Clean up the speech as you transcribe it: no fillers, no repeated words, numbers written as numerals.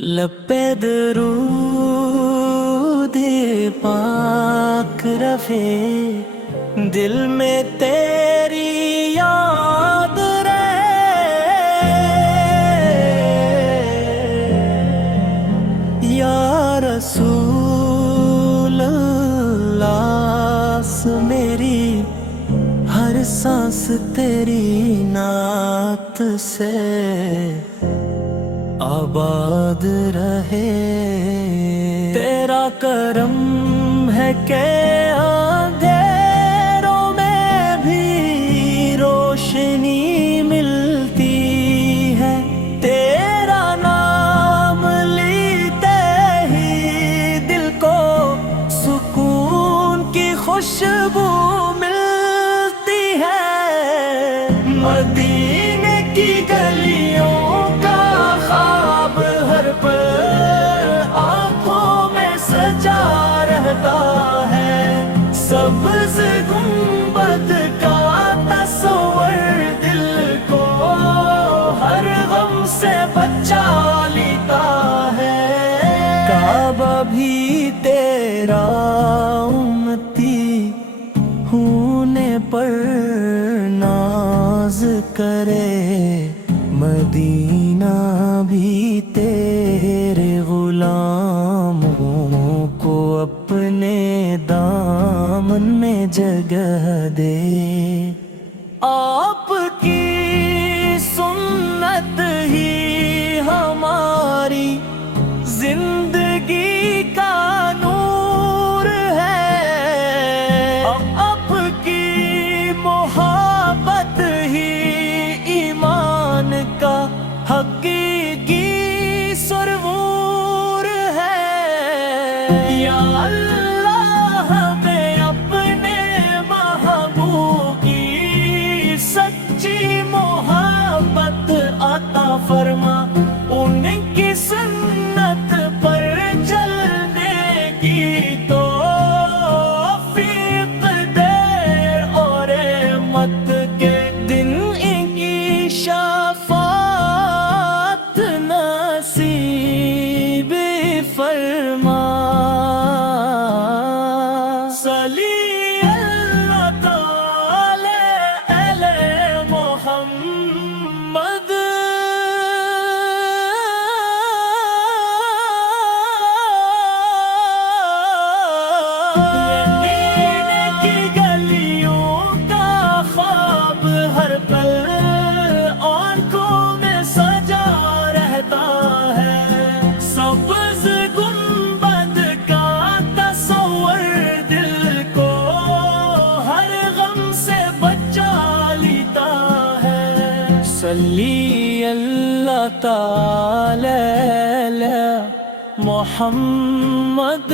لب پہ درود پاک رفے، دل میں تیری یاد رہے یا رسول اللہ، میری ہر سانس تیری نعت سے آباد رہے۔ تیرا کرم ہے کہ اندھیروں میں بھی روشنی ملتی ہے، تیرا نام لیتے ہی دل کو سکون کی خوشبو ملتی ہے۔ مدینے کی گلیوں ہے سبز گنبد کا تصور، دل کو ہر غم سے بچا لیتا ہے۔ کعبہ بھی تیرا امتی ہونے پر ناز کرے، مدینہ بھی تیرے غلاموں کو اپنے دامن میں جگہ دے۔ آپ کی سنت ہی ہماری زندگی کا نور ہے، آپ کی محبت ہی ایمان کا حقیقی سرور ہے۔ یا اللہ ہمیں اپنے محبوب کی سچی محبت عطا فرما، ان کی سنت پر چلنے کی توفیق دے، اور مت کے دن ان کی شفاعت نصیب فرما۔ صلی اللہ تعالی علی محمد۔ مدینے کی گلیوں کا خواب ہر پل آنکھوں میں سجا رہتا ہے، سبز گنبد کا تصور دل کو ہر غم سے بچا لیتا ہے۔ صلی اللہ تعالی علی محمد۔